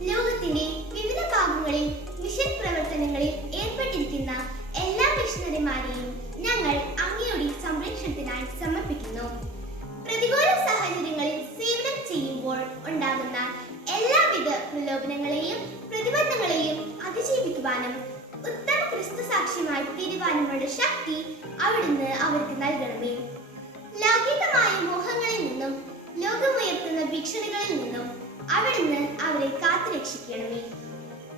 ലോകത്തിന്റെ വിവിധ ഭാഗങ്ങളിൽ മിഷൻ പ്രവർത്തനങ്ങളിൽ ഏർപ്പെട്ടിരിക്കുന്ന എല്ലാ മിഷണറിമാരെയും ഞങ്ങൾ അങ്ങയുടെ സംരക്ഷണത്തിനായി സമർപ്പിക്കുന്നു. പ്രതികൂല സാഹചര്യങ്ങളിൽ സേവനം ചെയ്യുമ്പോൾ ഉണ്ടാകുന്ന എല്ലാവിധ പ്രലോഭനങ്ങളെയും പ്രതിബന്ധങ്ങളെയും അതിജീവിക്കുവാനും ഉത്തമ ക്രിസ്തു സാക്ഷ്യമായി തീരുവാനുമുള്ള ശക്തി അവിടുന്ന് അവർക്ക് നൽകണമേ. ലൗകികമായ മോഹങ്ങളിൽ നിന്നും ലോകമുയർത്തുന്ന ഭീഷണികളിൽ നിന്നും അവിടുന്ന് അവരെ കാത്തുരക്ഷിക്കണമേ.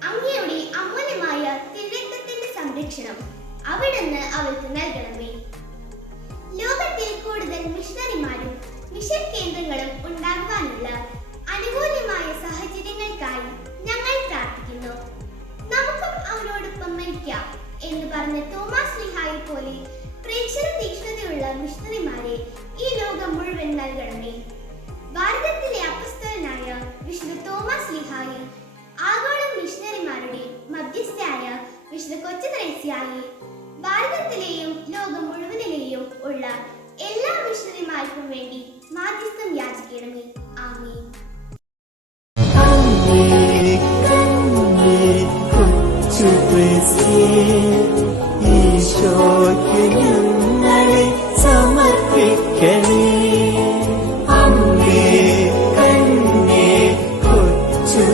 അങ്ങയുടെ അമൂല്യമായ തിരുരക്തത്തിന്റെ സംരക്ഷണം അവിടുന്ന് അവർക്ക് നൽകണമേ. ലോകത്തിൽ കൂടുതൽ മിഷണറിമാരും മിഷൻ കേന്ദ്രങ്ങളും ഉണ്ടാകുവാനുള്ള അനുകൂലമായ സാഹചര്യങ്ങൾക്കായി ഞങ്ങൾ പ്രാർത്ഥിക്കുന്നു. നമുക്കും അവരോടൊപ്പം മരിക്കാം എന്ന് പറഞ്ഞ തോമസ് സ്ലീഹായെ പോലെ പ്രേക്ഷക തീക്ഷ്ണതയുള്ള മിഷണറിമാരെ ഈ ലോകം മുഴുവൻ നൽകണമേ. ഭാരതത്തിലെ അപ്പസ്തലനായ വിശുദ്ധ തോമസ് സ്ലീഹായെ, ആഗോള മിഷണറിമാരുടെ മധ്യസ്ഥയായ വിശുദ്ധ കൊച്ചു ത്രേസ്യായെ, ഭാരതത്തിലെയും ലോകം മുഴുവനിലെയും ഉള്ള എല്ലാ മിഷണറിമാർക്കും വേണ്ടി മാധ്യസ്ഥം യാചിക്കണമേ. ആമേൻ. ഈശോയ്ക്ക് ഞങ്ങളെ സമർപ്പിക്കണേ. അമ്മേ കന്യേ കൊച്ചു